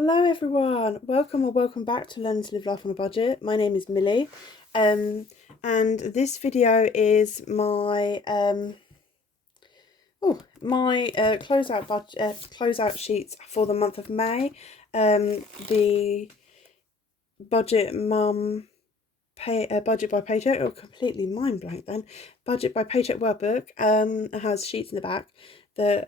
Hello everyone, welcome or welcome back to Learn to Live Life on a Budget. My name is Millie, and this video is my closeout sheets for the month of May. The Budget Mum Budget by Paycheck, completely mind blank then. Budget by Paycheck workbook has sheets in the back that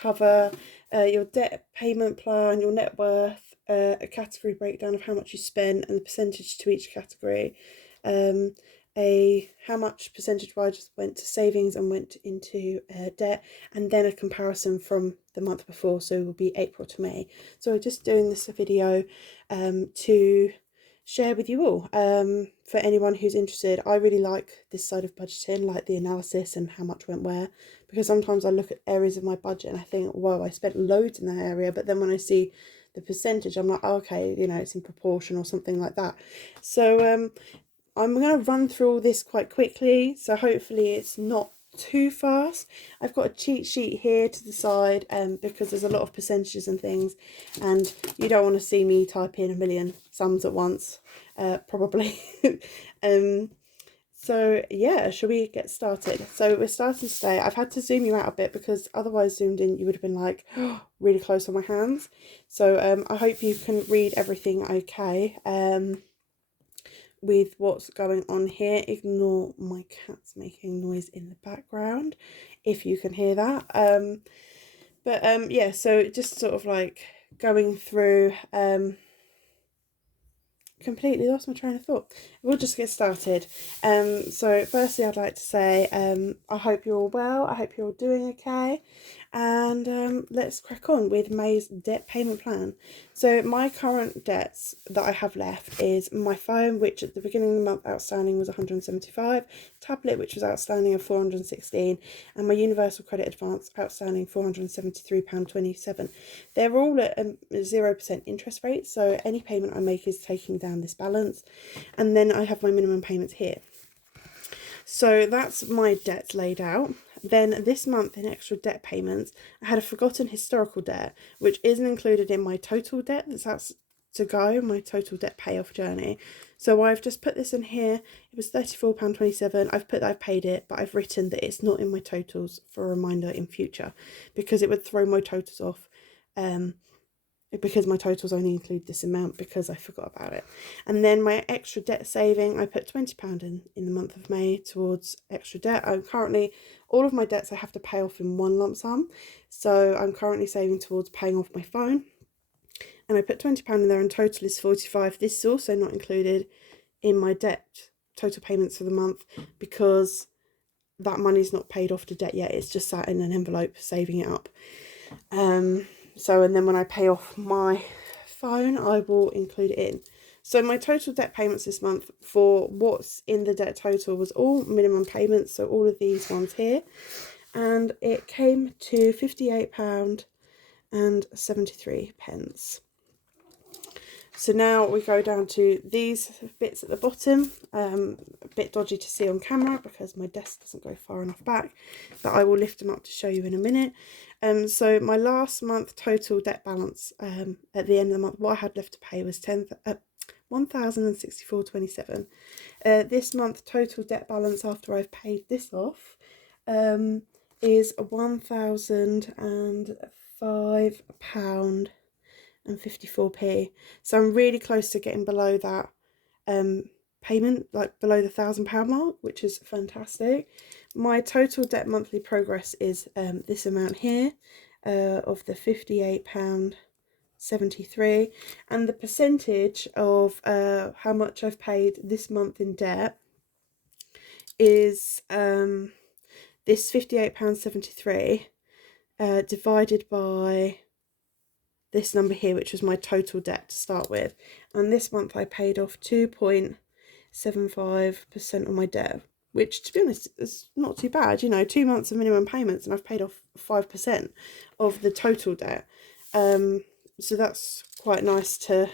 cover your debt payment plan, your net worth, a category breakdown of how much you spend and the percentage to each category, how much percentage wise went to savings and went into debt, and then a comparison from the month before, so it will be April to May. So we're just doing this video to share with you all. For anyone who's interested, I really like this side of budgeting, like the analysis and how much went where, because sometimes I look at areas of my budget and I think, whoa, I spent loads in that area, but then when I see the percentage, I'm like, oh, okay, you know, it's in proportion or something like that. So I'm going to run through all this quite quickly, so hopefully it's not too fast. I've got a cheat sheet here to the side because there's a lot of percentages and things, and you don't want to see me type in a million sums at once, probably. So yeah, shall we get started? So we're starting today. I've had to zoom you out a bit because otherwise zoomed in you would have been like, oh, really close on my hands. So I hope you can read everything okay. With what's going on here, ignore my cat's making noise in the background if you can hear that. Yeah, so just sort of like going through, completely lost my train of thought. We'll just get started. So firstly I'd like to say I hope you're all well, I hope you're all doing okay, and let's crack on with May's debt payment plan. So my current debts that I have left is my phone, which at the beginning of the month outstanding was 175, tablet which was outstanding of 416, and my universal credit advance outstanding £473.27. They're all at a 0% interest rate, so any payment I make is taking down this balance. And then I have my minimum payments here. So that's my debts laid out. Then this month in extra debt payments, I had a forgotten historical debt, which isn't included in my total debt that's to go, my total debt payoff journey. So I've just put this in here. It was £34.27. I've put that I've paid it, but I've written that it's not in my totals for a reminder in future, because it would throw my totals off. Because my totals only include this amount because I forgot about it. And then my extra debt saving, I put £20 in the month of May towards extra debt. I'm currently, all of my debts I have to pay off in one lump sum. So I'm currently saving towards paying off my phone. And I put £20 in there and total is 45. This is also not included in my debt total payments for the month because that money's not paid off to debt yet. It's just sat in an envelope saving it up. And then when I pay off my phone, I will include it in. So my total debt payments this month for what's in the debt total was all minimum payments, so all of these ones here. And it came to £58.73. So now we go down to these bits at the bottom, a bit dodgy to see on camera because my desk doesn't go far enough back, but I will lift them up to show you in a minute. So my last month total debt balance at the end of the month, what I had left to pay was £1,064.27. This month total debt balance after I've paid this off is £1,005 and 54p. So I'm really close to getting below that payment, like below the £1,000 mark, which is fantastic. My total debt monthly progress is this amount here of the £58.73, and the percentage of how much I've paid this month in debt is this £58.73 divided by this number here, which was my total debt to start with. And this month I paid off 2.75% of my debt, which to be honest is not too bad. You know, 2 months of minimum payments and I've paid off 5% of the total debt. So that's quite nice to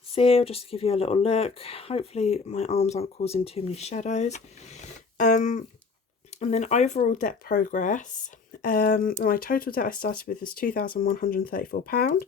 see. I'll just give you a little look. Hopefully my arms aren't causing too many shadows. And then overall debt progress, my total debt I started with was £2,134.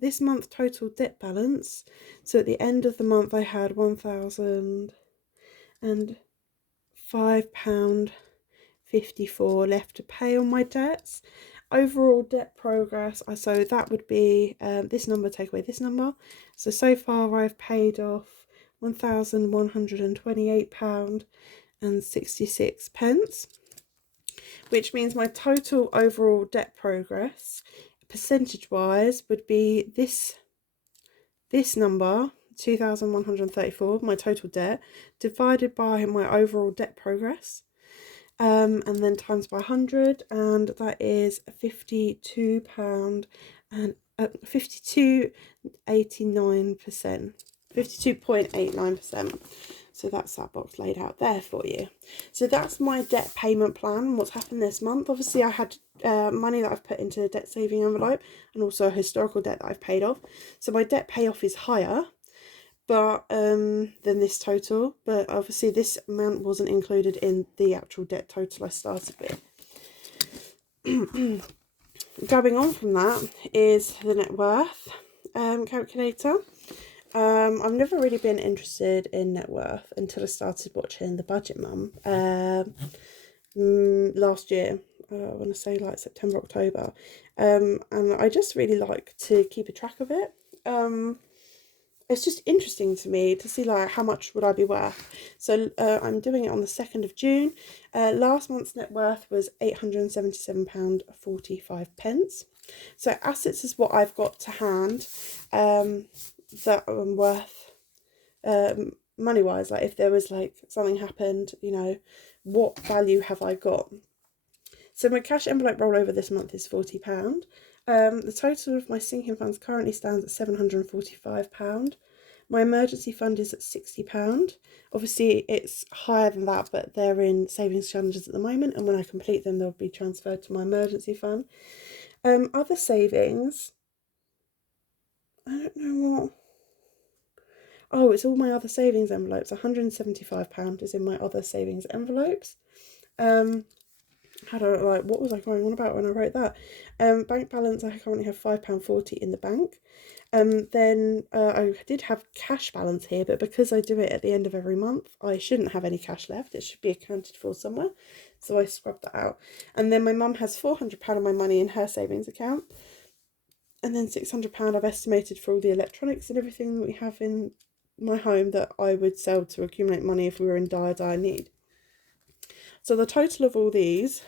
this month total debt balance. So at the end of the month I had £1,005.54 left to pay on my debts. Overall debt progress, so that would be this number take away this number. So far I've paid off £1,128.66, which means my total overall debt progress percentage wise would be this number, 2,134, my total debt, divided by my overall debt progress, and then times by 100, and that is £52 and 52.89%. 52.89%. So that's that box laid out there for you. So that's my debt payment plan, what's happened this month. Obviously I had money that I've put into a debt saving envelope, and also a historical debt that I've paid off. So my debt payoff is higher than this total, but obviously this amount wasn't included in the actual debt total I started with. Going on from that is the net worth calculator. I've never really been interested in net worth until I started watching the Budget Mum last year. I want to say like September, October, and I just really like to keep a track of it. It's just interesting to me to see like how much would I be worth. So I'm doing it on the 2nd of June. Last month's net worth was £877.45. So assets is what I've got to hand that I'm worth money wise. Like if there was like something happened, you know, what value have I got? So my cash envelope rollover this month is £40. The total of my sinking funds currently stands at £745. My emergency fund is at £60. Obviously it's higher than that, but they're in savings challenges at the moment, and when I complete them they'll be transferred to my emergency fund. Other savings, I don't know what. Oh, it's all my other savings envelopes. £175 is in my other savings envelopes. What was I going on about when I wrote that? Bank balance, I currently have £5.40 in the bank. Then I did have cash balance here, but because I do it at the end of every month, I shouldn't have any cash left. It should be accounted for somewhere. So I scrubbed that out. And then my mum has £400 of my money in her savings account. And then £600 I've estimated for all the electronics and everything that we have in my home that I would sell to accumulate money if we were in dire need. So the total of all these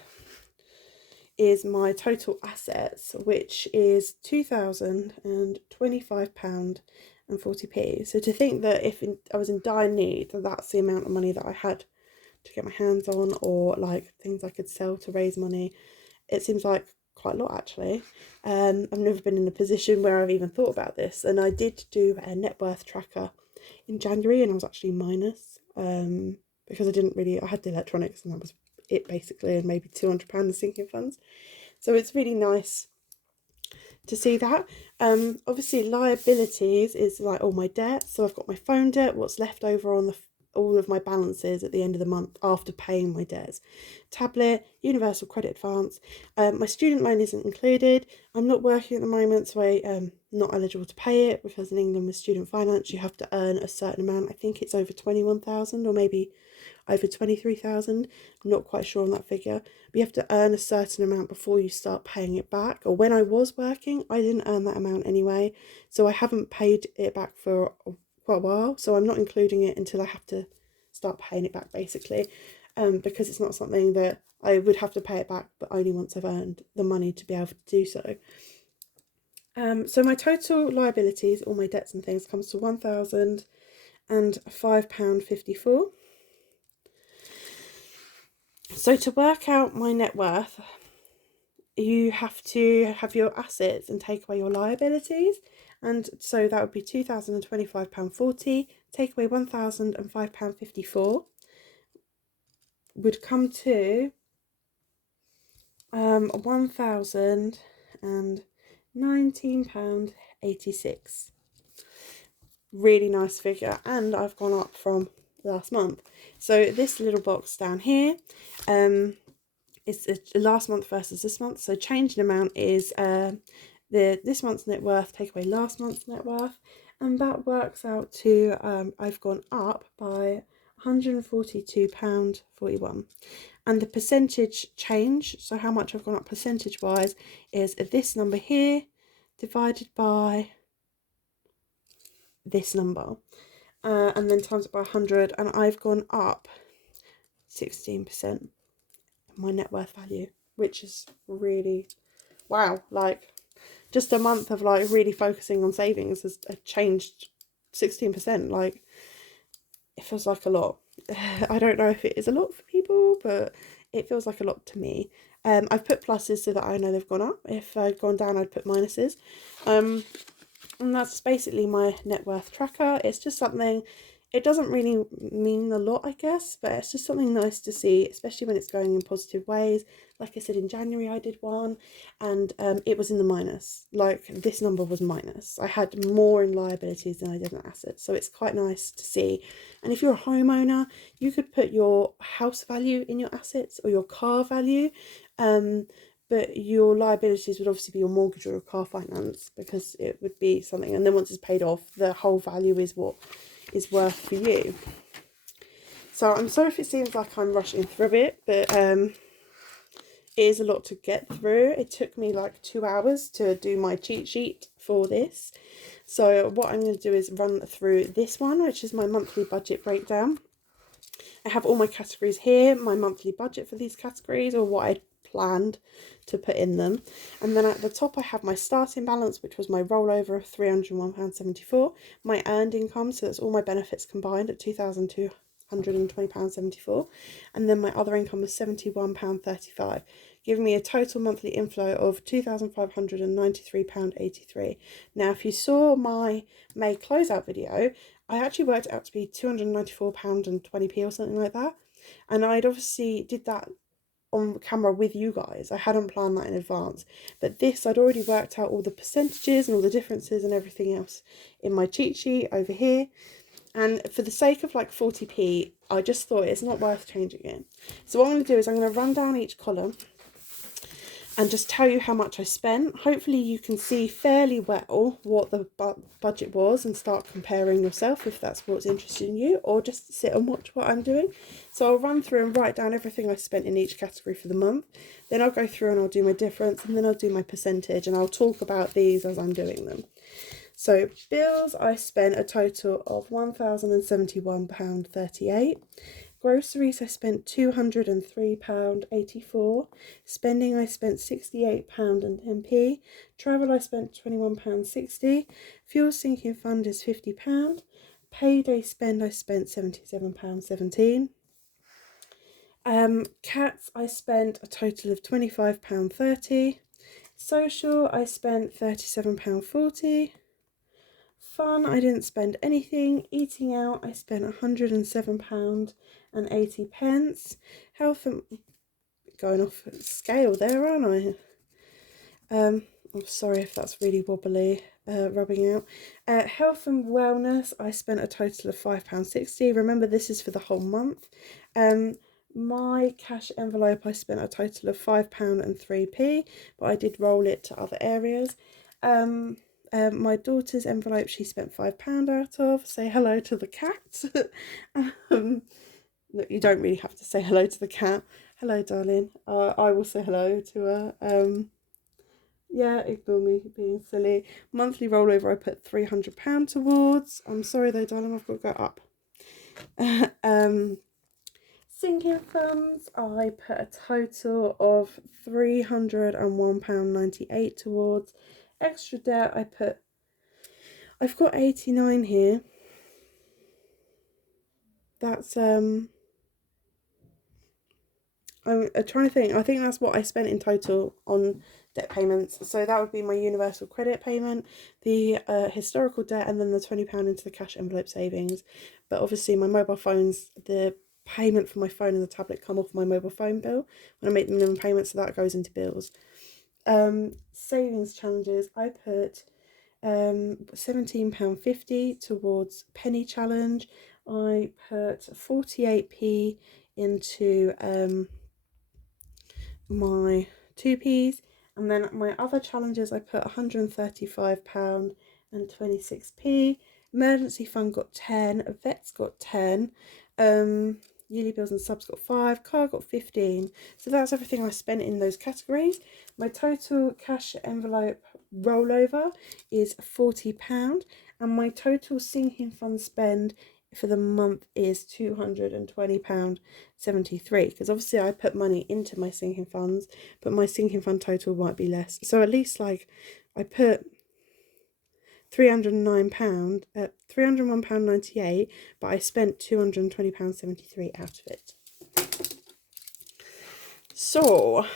is my total assets, which is £2,025.40. So to think that if I was in dire need, that's the amount of money that I had to get my hands on, or like things I could sell to raise money, it seems like quite a lot actually. I've never been in a position where I've even thought about this, and I did do a net worth tracker in January, and I was actually minus because I had the electronics and that was it basically, and maybe £200 in sinking funds. So it's really nice to see that. Obviously liabilities is like all my debt. So I've got my phone debt, what's left over on all of my balances at the end of the month after paying my debts. Tablet, universal credit advance. My student loan isn't included. I'm not working at the moment, so I'm not eligible to pay it, because in England with student finance you have to earn a certain amount. I think it's over 21,000 or maybe over 23,000. I'm not quite sure on that figure. But you have to earn a certain amount before you start paying it back. Or when I was working, I didn't earn that amount anyway, so I haven't paid it back for quite a while. So I'm not including it until I have to start paying it back, basically, because it's not something that I would have to pay it back, but only once I've earned the money to be able to do so. So my total liabilities, all my debts and things, comes to £1,005.54. So to work out my net worth, you have to have your assets and take away your liabilities. And so that would be £2,025.40, take away £1,005.54, would come to £1,019.86. Really nice figure, and I've gone up from last month. So this little box down here is last month versus this month. So change in amount is this month's net worth, take away last month's net worth, and that works out to I've gone up by £142.41. And the percentage change, so how much I've gone up percentage wise, is this number here divided by this number, and then times it by 100, and I've gone up 16% my net worth value, which is really wow. Like, just a month of like really focusing on savings has changed 16%. Like, it feels like a lot. I don't know if it is a lot for people, but it feels like a lot to me. I've put pluses so that I know they've gone up. If I'd gone down, I'd put minuses. And that's basically my net worth tracker. It's just something, it doesn't really mean a lot, I guess, but it's just something nice to see, especially when it's going in positive ways. Like I said, in January I did one, and it was in the minus. Like, this number was minus. I had more in liabilities than I did in assets, so it's quite nice to see. And if you're a homeowner, you could put your house value in your assets, or your car value, but your liabilities would obviously be your mortgage or your car finance, because it would be something, and then once it's paid off, the whole value is what is worth for you. So I'm sorry if it seems like I'm rushing through it, but it is a lot to get through. It took me like 2 hours to do my cheat sheet for this. So what I'm going to do is run through this one, which is my monthly budget breakdown. I have all my categories here, my monthly budget for these categories, or what I planned to put in them. And then at the top I have my starting balance, which was my rollover of £301.74, my earned income, so that's all my benefits combined at £2,220.74, and then my other income was £71.35, giving me a total monthly inflow of £2,593.83. Now, if you saw my May closeout video, I actually worked it out to be £294.20 or something like that, and I'd obviously did that on camera with you guys. I hadn't planned that in advance, but this, I'd already worked out all the percentages and all the differences and everything else in my cheat sheet over here, and for the sake of like 40p, I just thought it's not worth changing it. So what I'm going to do is I'm going to run down each column and just tell you how much I spent. Hopefully you can see fairly well what the budget was and start comparing yourself if that's what's interested in you, or just sit and watch what I'm doing. So I'll run through and write down everything I spent in each category for the month. Then I'll go through and I'll do my difference, and then I'll do my percentage, and I'll talk about these as I'm doing them. So bills, I spent a total of £1,071.38. Groceries, I spent £203.84. Spending, I spent £68.10p. Travel, I spent £21.60. Fuel sinking fund is £50. Payday spend, I spent £77.17. Cats, I spent a total of £25.30. Social, I spent £37.40. Fun, I didn't spend anything. Eating out, I spent £107.80. Health, and going off scale there, aren't I? I'm sorry if that's really wobbly, rubbing out. Health and wellness, I spent a total of £5.60. Remember, this is for the whole month. My cash envelope, I spent a total of £5.03p, but I did roll it to other areas. My daughter's envelope, she spent £5 out of. Say hello to the cat. Look, you don't really have to say hello to the cat. Hello, darling. I will say hello to her. Yeah, ignore me being silly. Monthly rollover, I put £300 towards. I'm sorry though, darling, I've got to go up. Sinking funds, I put a total of £301.98 towards. Extra debt, I've got 89 here. That's I'm trying to think. I think that's what I spent in total on debt payments. So that would be my universal credit payment, the historical debt, and then the £20 into the cash envelope savings. But obviously my mobile phones, the payment for my phone and the tablet come off my mobile phone bill when I make the minimum payment, so that goes into bills. Savings challenges, I put £17.50 towards penny challenge. I put 48p into my 2p's, And then my other challenges, I put £135 and 26p. Emergency fund got 10, vets got 10, yearly bills and subs got 5, car got 15. So that's everything I spent in those categories. My total cash envelope rollover is £40, and my total sinking fund spend for the month is £220.73, because obviously I put money into my sinking funds, but my sinking fund total might be less. So at least like I put £301, £98, but I spent £220.73 out of it. So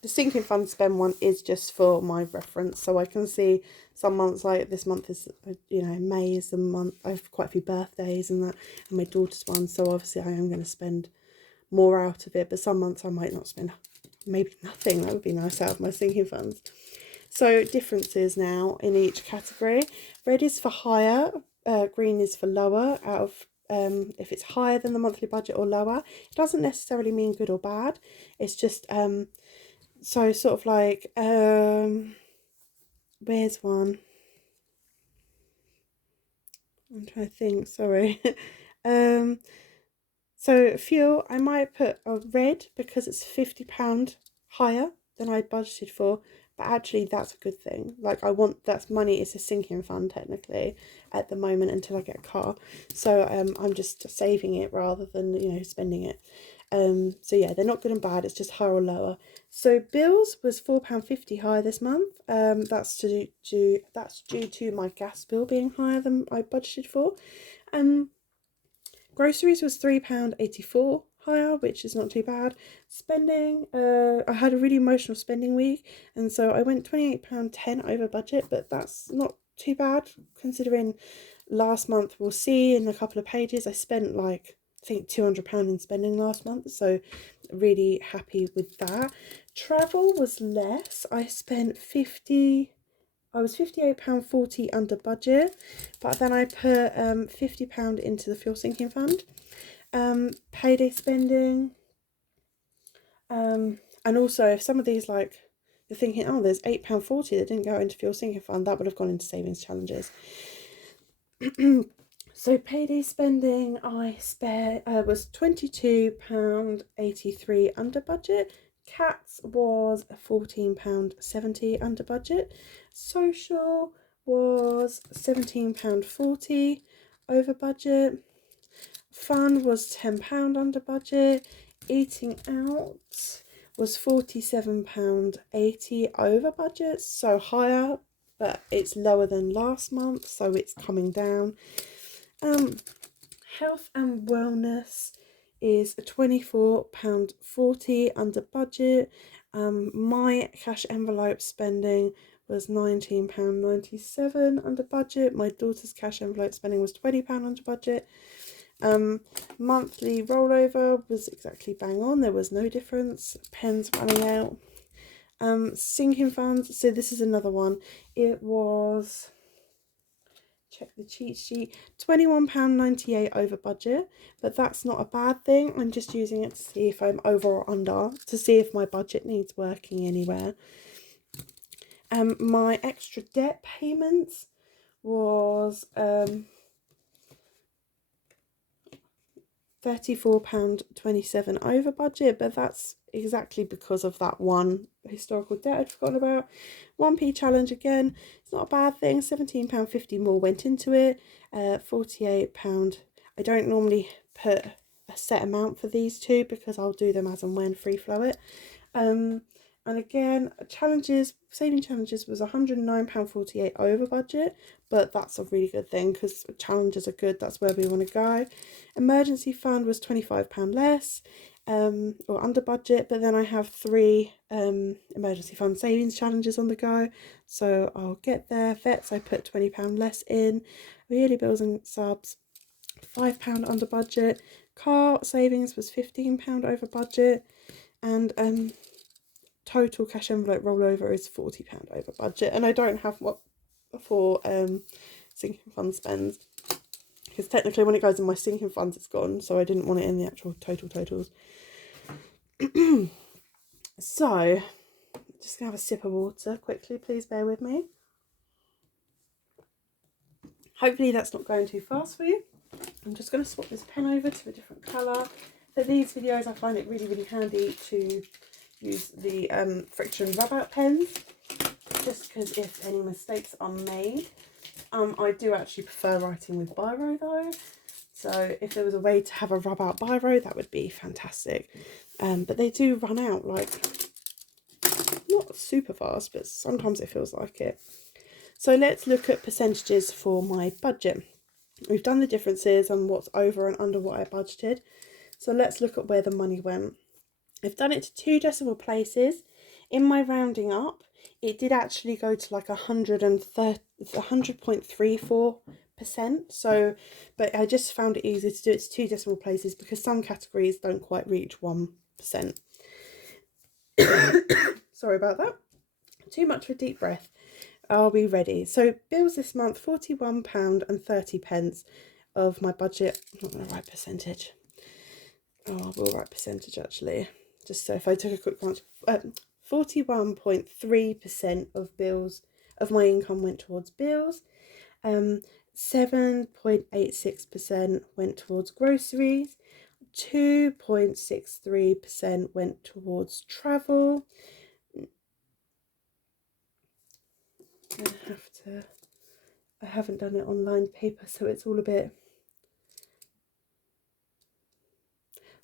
the sinking fund spend one is just for my reference, so I can see some months, like this month is, you know, May is the month, I have quite a few birthdays and that, and my daughter's one, so obviously I am going to spend more out of it, but some months I might not spend maybe nothing. That would be nice out of my sinking funds. So differences now in each category. Red is for higher, green is for lower. Out of if it's higher than the monthly budget or lower, it doesn't necessarily mean good or bad. It's just so sort of like where's one? I'm trying to think, sorry. So fuel, I might put a red because it's £50 higher than I budgeted for, but actually that's a good thing. Like I want, that's money, it's a sinking fund technically at the moment until I get a car. So I'm just saving it rather than, you know, spending it. So yeah, they're not good and bad, it's just higher or lower. So bills was £4.50 higher this month. That's due to my gas bill being higher than I budgeted for. Groceries was £3.84 higher, which is not too bad. Spending, I had a really emotional spending week, and so I went £28.10 over budget, but that's not too bad considering last month, we'll see in a couple of pages, I spent like, I think £200 in spending last month, so really happy with that. Travel was less. I was £58.40 under budget, but then I put £50 into the fuel sinking fund. Payday spending, and also if some of these, like, you're thinking, oh, there's £8.40 that didn't go into fuel sinking fund, that would have gone into savings challenges. So payday spending, I was £22.83 under budget. Cats was £14.70 under budget. Social was £17.40 over budget. Fun was £10 under budget. Eating out was £47.80 over budget, so higher, but it's lower than last month, so it's coming down. Health and wellness is £24.40 under budget. My cash envelope spending was £19.97 under budget. My daughter's cash envelope spending was £20 under budget. Monthly rollover was exactly bang on. There was no difference. Pens running out. Sinking funds. So this is another one. It was, check the cheat sheet, £21.98 over budget, but that's not a bad thing. I'm just using it to see if I'm over or under, to see if my budget needs working anywhere. My extra debt payments was £34.27 over budget, but that's exactly because of that one historical debt I'd forgotten about. 1p challenge again, it's not a bad thing. £17.50 more went into it. £48. I don't normally put a set amount for these two because I'll do them as and when, free flow it. And again, saving challenges was £109.48 over budget, but that's a really good thing because challenges are good, that's where we want to go. Emergency fund was £25 less, or under budget, but then I have 3 emergency fund savings challenges on the go, so I'll get there. Vets, I put £20 less in. Yearly bills and subs, £5 under budget. Car savings was £15 over budget, and total cash envelope rollover is £40 over budget, and I don't have what for sinking fund spends because technically when it goes in my sinking funds it's gone, so I didn't want it in the actual totals. So Just gonna have a sip of water quickly, please bear with me. Hopefully that's not going too fast for you. I'm just going to swap this pen over to a different colour. For these videos I find it really handy to use the friction rub out pens, just because if any mistakes are made. I do actually prefer writing with biro though, so if there was a way to have a rub out biro, that would be fantastic. But they do run out, like, not super fast, but sometimes it feels like it. So let's look at percentages for my budget. We've done the differences and what's over and under what I budgeted. So let's look at where the money went. I've done it to 2 decimal places. In my rounding up, it did actually go to like 100.34%. So, but I just found it easier to do it to 2 decimal places because some categories don't quite reach 1%. Sorry about that. Too much for a deep breath. Are we ready? So bills this month, £41.30 of my budget. I'm not going to write percentage. Oh, I will write percentage actually. Just so if I took a quick glance, 41.3% of bills of my income went towards bills. 7.86% went towards groceries. 2.63% went towards travel. I haven't done it on lined paper, so it's all a bit,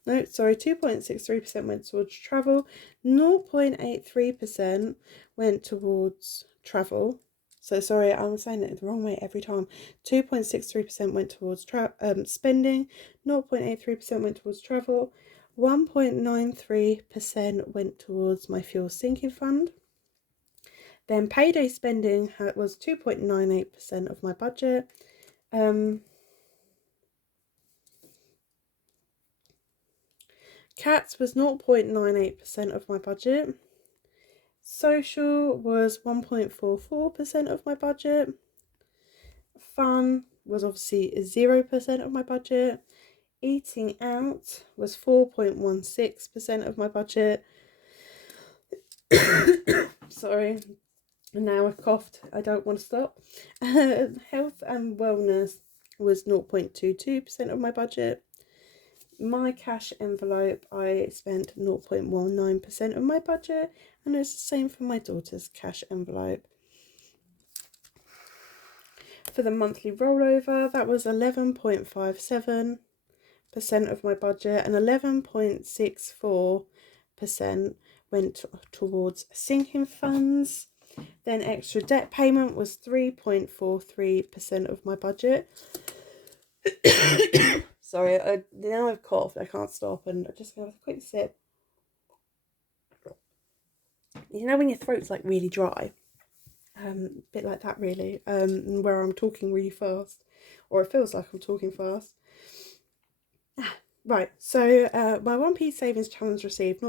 no, sorry, 2.63% went towards travel, 0.83% went towards travel. So sorry, I'm saying it the wrong way every time. 2.63% went towards spending, 0.83% went towards travel, 1.93% went towards my fuel sinking fund. Then payday spending was 2.98% of my budget. Cats was 0.98% of my budget. Social was 1.44% of my budget. Fun was obviously 0% of my budget. Eating out was 4.16% of my budget. Sorry. And now I've coughed, I don't want to stop. Health and wellness was 0.22% of my budget. My cash envelope, I spent 0.19% of my budget, and it's the same for my daughter's cash envelope. For the monthly rollover, that was 11.57% of my budget, and 11.64% went towards sinking funds. Then extra debt payment was 3.43% of my budget. Sorry, now I've coughed, I can't stop, and I'm just going to have a quick sip. You know when your throat's like really dry? A bit like that really, where I'm talking really fast, or it feels like I'm talking fast. Right, so my 1p savings challenge received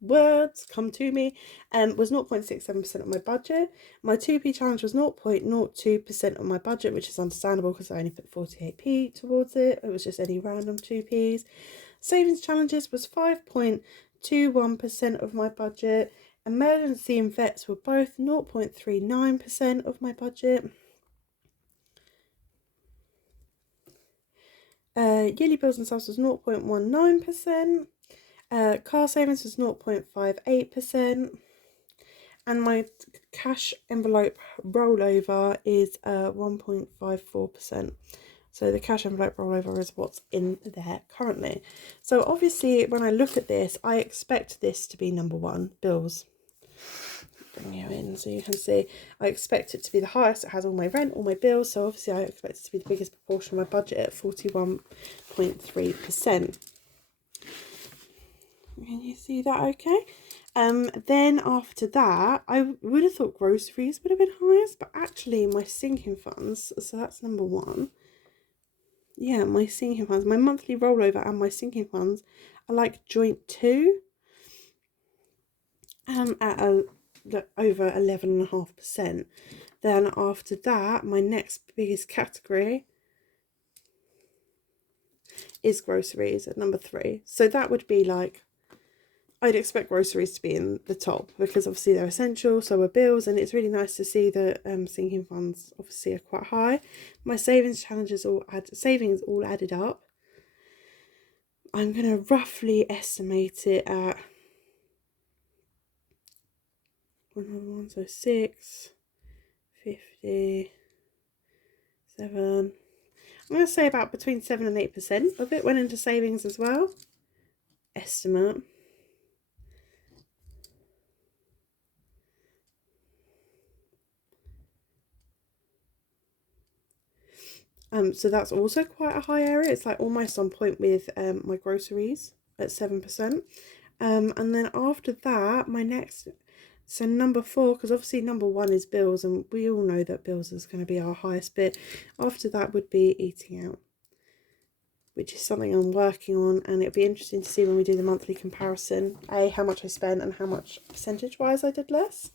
words come to me, was 0.67% of my budget. My 2p challenge was 0.02% of my budget, which is understandable because I only put 48p towards it. It was just any random 2p's. Savings challenges was 5.21% of my budget. Emergency and vets were both 0.39% of my budget. Yearly bills and subs was 0.19%. Car savings was 0.58%, and my cash envelope rollover is 1.54%. So the cash envelope rollover is what's in there currently. So obviously when I look at this, I expect this to be number 1, bills. Bring you in so you can see. I expect it to be the highest. It has all my rent, all my bills, so obviously I expect it to be the biggest proportion of my budget at 41.3%. Can you see that okay? Then after that, I would have thought groceries would have been highest, but actually my sinking funds, so that's number 1. Yeah, my sinking funds, my monthly rollover and my sinking funds are like joint 2. At over 11.5%. Then after that, my next biggest category is groceries at number 3. So that would be like, I'd expect groceries to be in the top because obviously they're essential, so are bills, and it's really nice to see that sinking funds obviously are quite high. My savings savings all added up. I'm going to roughly estimate it at so 6, 50, 7. I'm going to say about between 7 and 8% of it went into savings as well. Estimate. So that's also quite a high area. It's like almost on point with my groceries at 7%. And then after that, my next, so number 4, because obviously number 1 is bills, and we all know that bills is going to be our highest bit. After that would be eating out, which is something I'm working on, and it'll be interesting to see when we do the monthly comparison, how much I spent and how much percentage-wise I did less.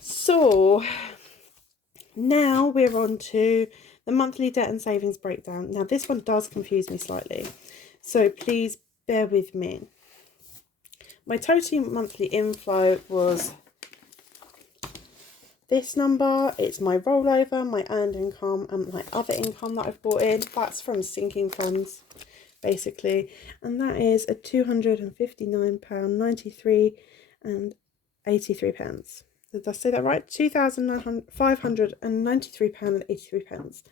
So now we're on to the monthly debt and savings breakdown. Now this one does confuse me slightly, so please bear with me. My total monthly inflow was this number. It's my rollover, my earned income, and my other income that I've brought in. That's from sinking funds, basically, and that is a £259.93 and 83 pence. Did I say that right? £2,593 and 83 pence.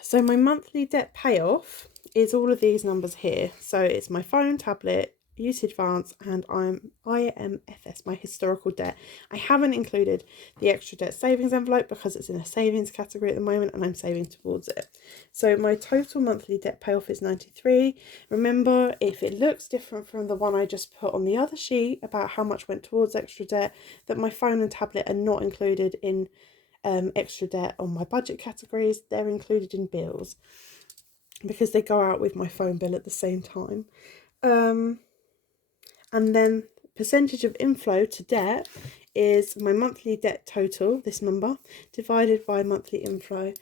So my monthly debt payoff is all of these numbers here. So it's my phone, tablet, use advance, and IMFS, my historical debt. I haven't included the extra debt savings envelope because it's in a savings category at the moment and I'm saving towards it. So my total monthly debt payoff is 93. Remember, if it looks different from the one I just put on the other sheet about how much went towards extra debt, that my phone and tablet are not included in extra debt on my budget categories. They're included in bills because they go out with my phone bill at the same time. And then percentage of inflow to debt is my monthly debt total, this number, divided by monthly inflow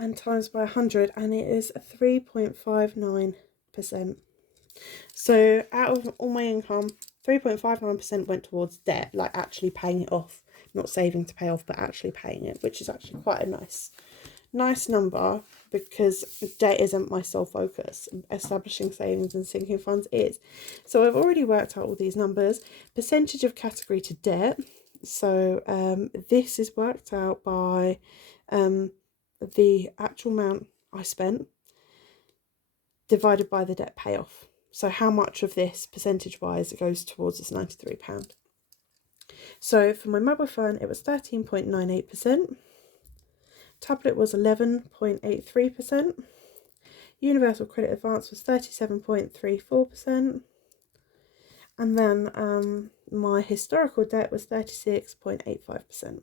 and times by 100, and it is 3.59%. So out of all my income, 3.59% went towards debt, like actually paying it off, not saving to pay off, but actually paying it, which is actually quite a nice number, because debt isn't my sole focus. Establishing savings and sinking funds is. So I've already worked out all these numbers. Percentage of category to debt. So this is worked out by the actual amount I spent divided by the debt payoff. So how much of this percentage-wise goes towards this £93. So for my mobile phone, it was 13.98%. Tablet was 11.83%. Universal credit advance was 37.34%. And then my historical debt was 36.85%.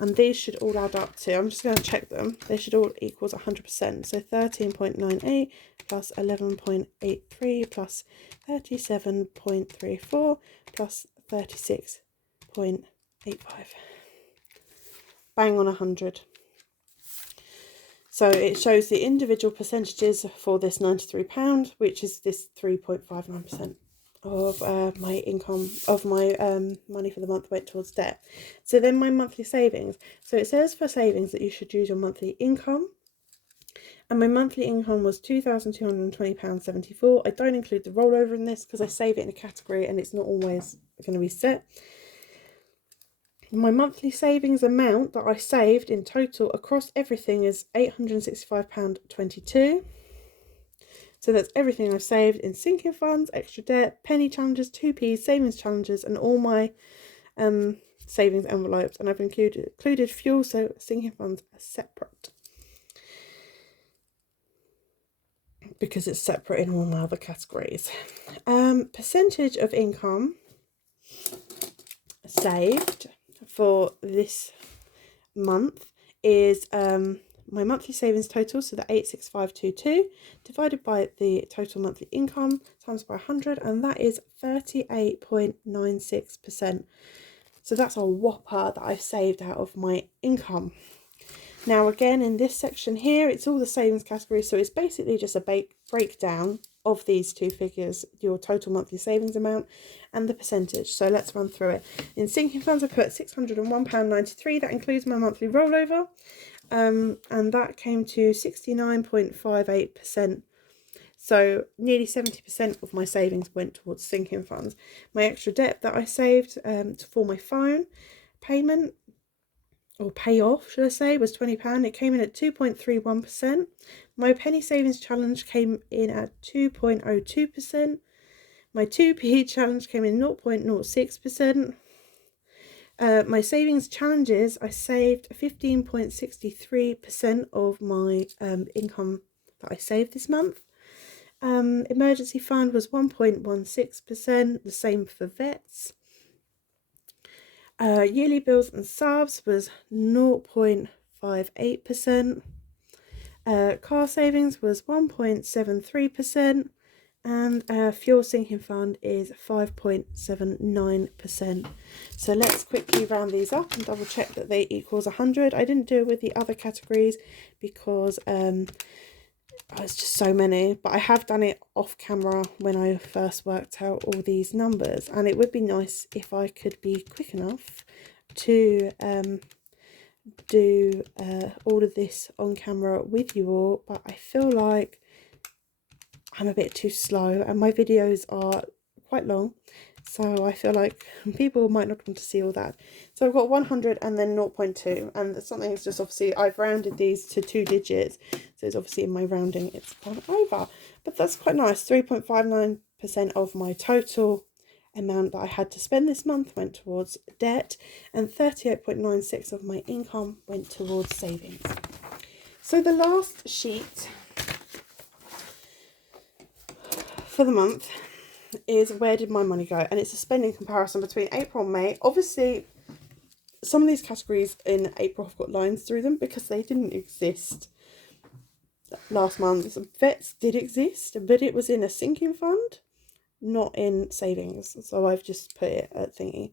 And these should all add up to, I'm just going to check them, they should all equals 100%. So 13.98 plus 11.83 plus 37.34 plus 36.85. Bang on 100. So it shows the individual percentages for this £93, which is this 3.59% of my income, of my money for the month went towards debt. So then my monthly savings. So it says for savings that you should use your monthly income. And my monthly income was £2,220.74. I don't include the rollover in this because I save it in a category and it's not always going to be set. My monthly savings amount that I saved in total across everything is £865.22. So that's everything I've saved in sinking funds, extra debt, penny challenges, 2Ps, savings challenges, and all my savings envelopes. And I've included fuel, so sinking funds are separate, because it's separate in all my other categories. Percentage of income saved for this month is my monthly savings total, so the 86522 divided by the total monthly income times by 100, and that is 38.96%. So that's a whopper that I've saved out of my income. Now again, in this section here, it's all the savings categories, so it's basically just a breakdown of these two figures, your total monthly savings amount and the percentage. So let's run through it. In sinking funds, I put £601.93. That includes my monthly rollover, and that came to 69.58%. So nearly 70% of my savings went towards sinking funds. My extra debt that I saved for my phone payment, or pay off, should I say, was £20. It came in at 2.31%. My penny savings challenge came in at 2.02%. My 2p challenge came in 0.06%. My savings challenges, I saved 15.63% of my income that I saved this month. Emergency fund was 1.16%, the same for vets. Yearly bills and subs was 0.58%. Car savings was 1.73%. And fuel sinking fund is 5.79%. So let's quickly round these up and double check that they equals 100. I didn't do it with the other categories because it's just so many, but I have done it off camera when I first worked out all these numbers, and it would be nice if I could be quick enough to do all of this on camera with you all, but I feel like I'm a bit too slow and my videos are quite long, so I feel like people might not want to see all that. So I've got 100 and then 0.2, and something's just obviously, I've rounded these to 2 digits, so it's obviously in my rounding it's gone over, but that's quite nice. 3.59% of my total amount that I had to spend this month went towards debt, and 38.96 of my income went towards savings. So the last sheet for the month is where did my money go, and it's a spending comparison between April and May. Obviously some of these categories in April have got lines through them because they didn't exist last month. Vets did exist, but it was in a sinking fund, not in savings, so I've just put it at thingy.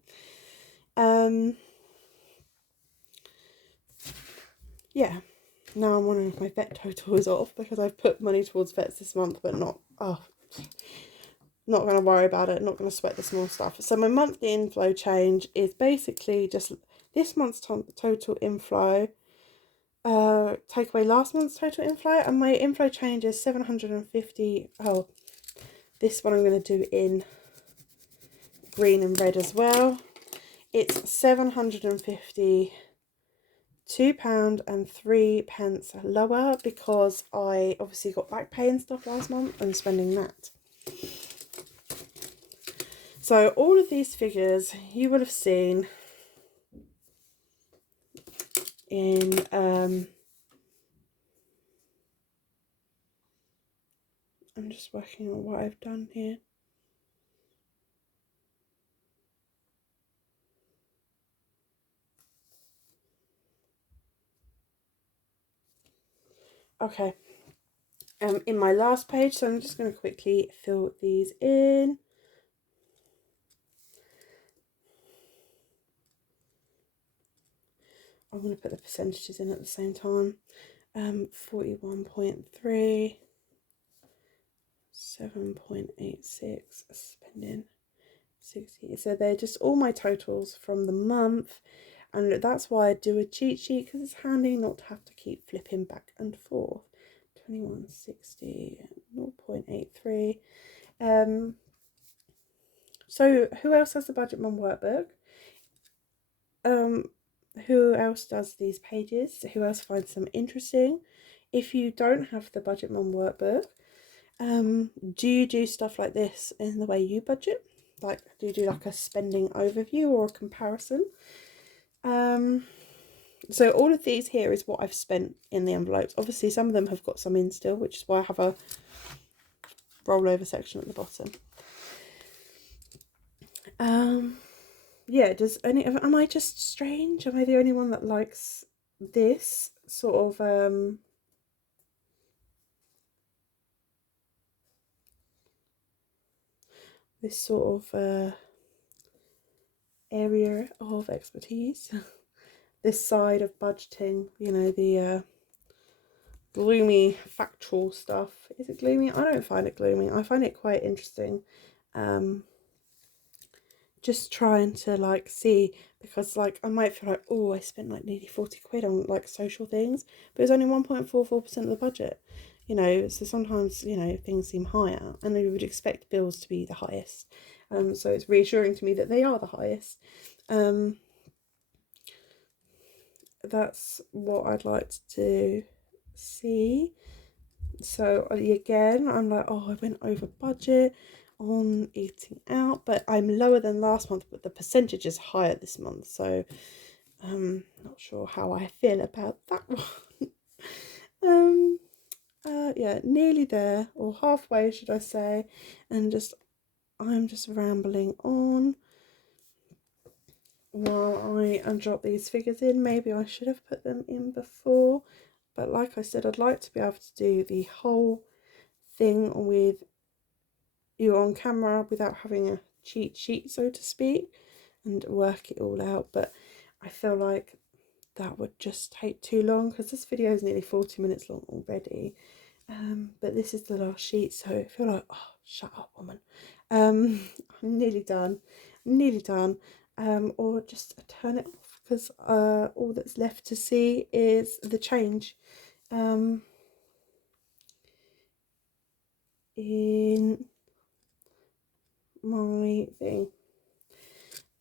Yeah, now I'm wondering if my vet total is off because I've put money towards vets this month, but not going to worry about it, not going to sweat the small stuff. So my monthly inflow change is basically just this month's total inflow, take away last month's total inflow, and my inflow change is 750. Oh, this one I'm going to do in green and red as well. It's £752.03 lower because I obviously got back pay and stuff last month and spending that. So all of these figures you would have seen in I'm just working on what I've done here. Okay, in my last page, so I'm just going to quickly fill these in. I'm going to put the percentages in at the same time. 41.3, 7.86, spending 60. So they're just all my totals from the month, and that's why I do a cheat sheet, because it's handy not to have to keep flipping back and forth. 2160, 0.83. So who else has the Budget Mom Workbook? Who else does these pages? Who else finds them interesting? If you don't have the Budget Mom Workbook, do you do stuff like this in the way you budget? Like, do you do like a spending overview or a comparison? So all of these here is what I've spent in the envelopes. Obviously some of them have got some in still, which is why I have a rollover section at the bottom. Yeah, am I just strange? Am I the only one that likes this sort of area of expertise? This side of budgeting, you know, the gloomy factual stuff. Is it gloomy? I don't find it gloomy. I find it quite interesting. Just trying to like see, because like I might feel like, oh, I spent like nearly 40 quid on like social things, but it's only 1.44% of the budget, you know. So sometimes, you know, things seem higher, and you would expect bills to be the highest. So it's reassuring to me that they are the highest. That's what I'd like to see. So again, I'm like, oh, I went over budget on eating out, but I'm lower than last month, but the percentage is higher this month, so not sure how I feel about that one. Yeah, nearly there, or halfway should I say, and I'm just rambling on while I drop these figures in. Maybe I should have put them in before, but like I said, I'd like to be able to do the whole thing with you on camera without having a cheat sheet, so to speak, and work it all out. But I feel like that would just take too long, because this video is nearly 40 minutes long already. But this is the last sheet, so I feel like, oh, shut up, woman. I'm nearly done. Or just turn it off, because all that's left to see is the change in my thing.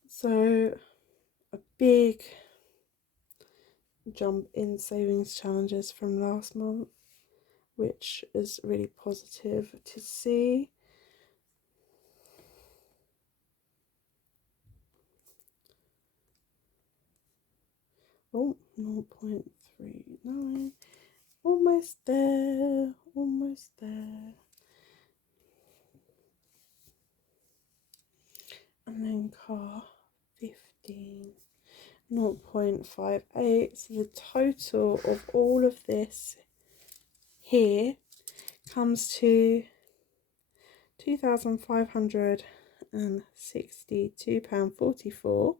So a big jump in savings challenges from last month, which is really positive to see. Oh, 0.39, almost there, almost there. And then car 15, 0.58. So the total of all of this here comes to £2,562.44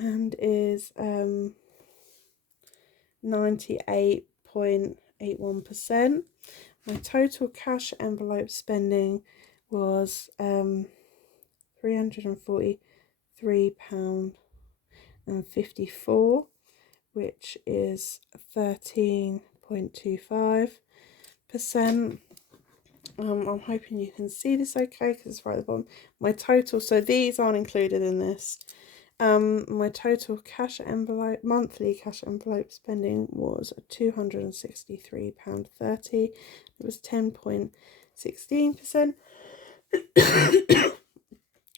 and is 98.81%. My total cash envelope spending was £343.54, which is 13.25%. I'm hoping you can see this okay, because it's right at the bottom. My total, so these aren't included in this. My total cash envelope, monthly cash envelope spending was £263.30. It was 10.16%.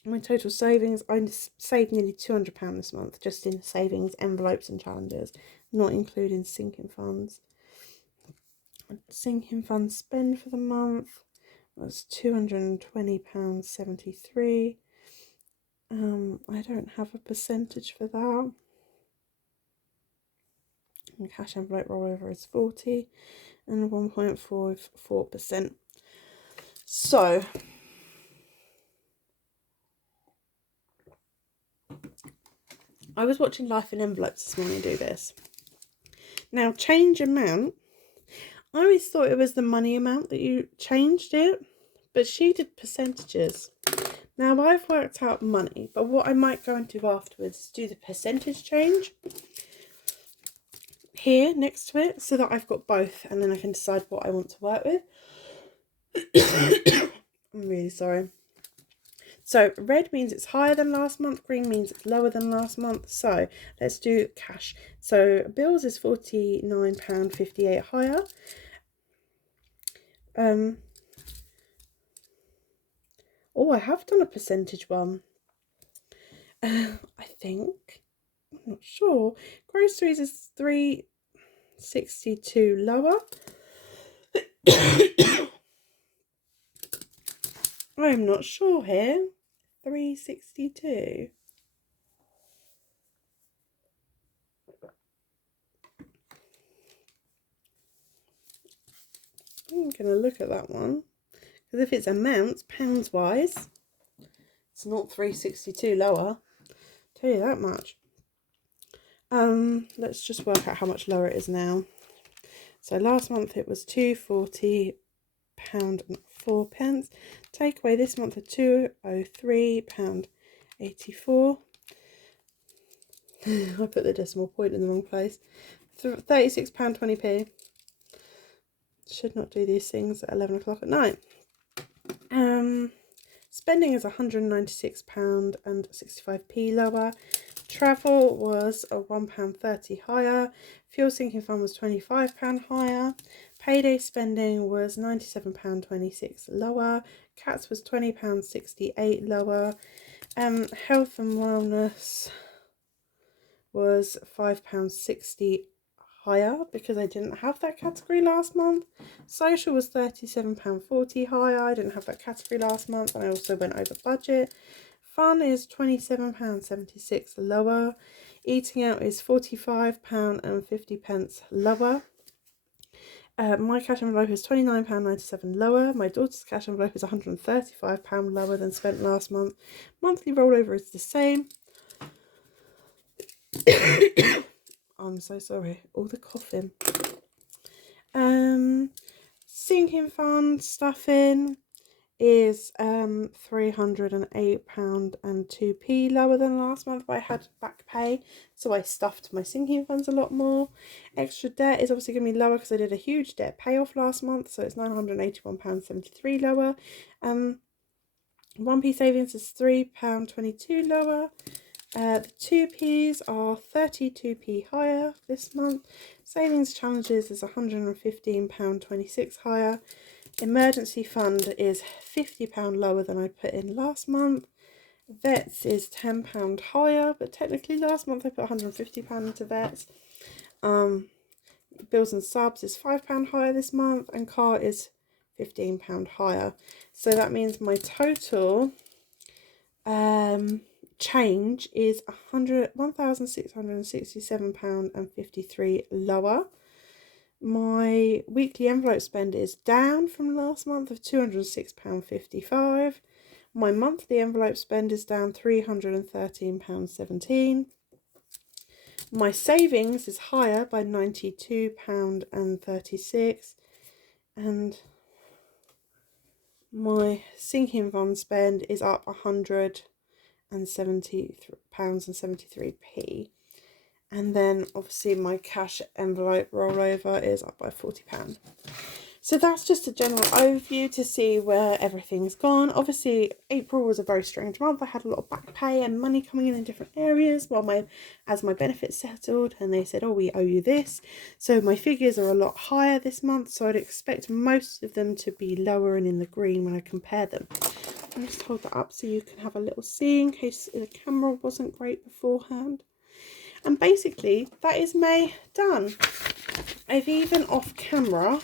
My total savings, I saved nearly £200 this month just in savings, envelopes and challenges, not including sinking funds. Sinking fund spend for the month was £220.73. I don't have a percentage for that. And cash envelope rollover is 40 and 1.44%. So I was watching Life in Envelopes this morning do this. Now, change amount, I always thought it was the money amount that you changed it, but she did percentages. Now, I've worked out money, but what I might go and do afterwards is do the percentage change here next to it, so that I've got both, and then I can decide what I want to work with. I'm really sorry. So red means it's higher than last month, green means it's lower than last month. So let's do cash. So bills is £49.58 higher. Oh, I have done a percentage one. I think. I'm not sure. Groceries is £3.62 lower. I'm not sure here. £3.62. I'm going to look at that one, because if it's amounts, pounds wise, it's not £3.62 lower. I'll tell you that much. Let's just work out how much lower it is now. So last month it was £240 and 4 pence. Take away this month of £203.84. I put the decimal point in the wrong place. £36.20p. Should not do these things at 11 o'clock at night. Spending is £196.65p lower. Travel was a £1.30 higher. Fuel sinking fund was £25 higher. Payday spending was £97.26 lower. Cats was £20.68 lower. Health and wellness was £5.60 higher because I didn't have that category last month. Social was £37.40 higher. I didn't have that category last month, and I also went over budget. Fun is £27.76 lower. Eating out is £45.50 lower. My cash envelope is £29.97 lower. My daughter's cash envelope is £135 lower than spent last month. Monthly rollover is the same. I'm so sorry, all the coughing. Sinking fund stuffing is £308.02p lower than last month, but I had back pay, so I stuffed my sinking funds a lot more. Extra debt is obviously going to be lower because I did a huge debt payoff last month, so it's £981.73 lower. 1p savings is £3.22 lower. The 2p's are 32p higher this month. Savings challenges is £115.26 higher. Emergency fund is £50 lower than I put in last month. Vets is £10 higher, but technically last month I put £150 into vets. Bills and subs is £5 higher this month, and car is £15 higher. So that means my total change is £1,667.53 lower. My weekly envelope spend is down from last month of £206.55. My monthly envelope spend is down £313.17. My savings is higher by £92.36. And my sinking fund spend is up £170.73. And then obviously my cash envelope rollover is up by £40. So that's just a general overview to see where everything's gone. Obviously April was a very strange month. I had a lot of back pay and money coming in different areas as my benefits settled, and they said, oh, we owe you this. So my figures are a lot higher this month, so I'd expect most of them to be lower and in the green when I compare them. I'll just hold that up so you can have a little see in case the camera wasn't great beforehand. And basically that is May done. I've even off camera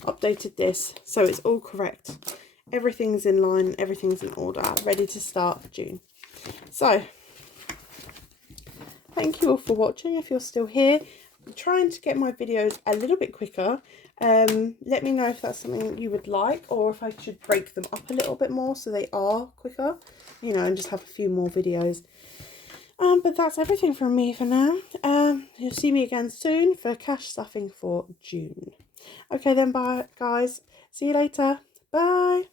updated this so it's all correct. Everything's in line, everything's in order, ready to start June. So thank you all for watching. If you're still here, I'm trying to get my videos a little bit quicker. Let me know if that's something you would like, or if I should break them up a little bit more so they are quicker, you know, and just have a few more videos. But that's everything from me for now. You'll see me again soon for cash stuffing for June. Okay then, bye guys. See you later. Bye.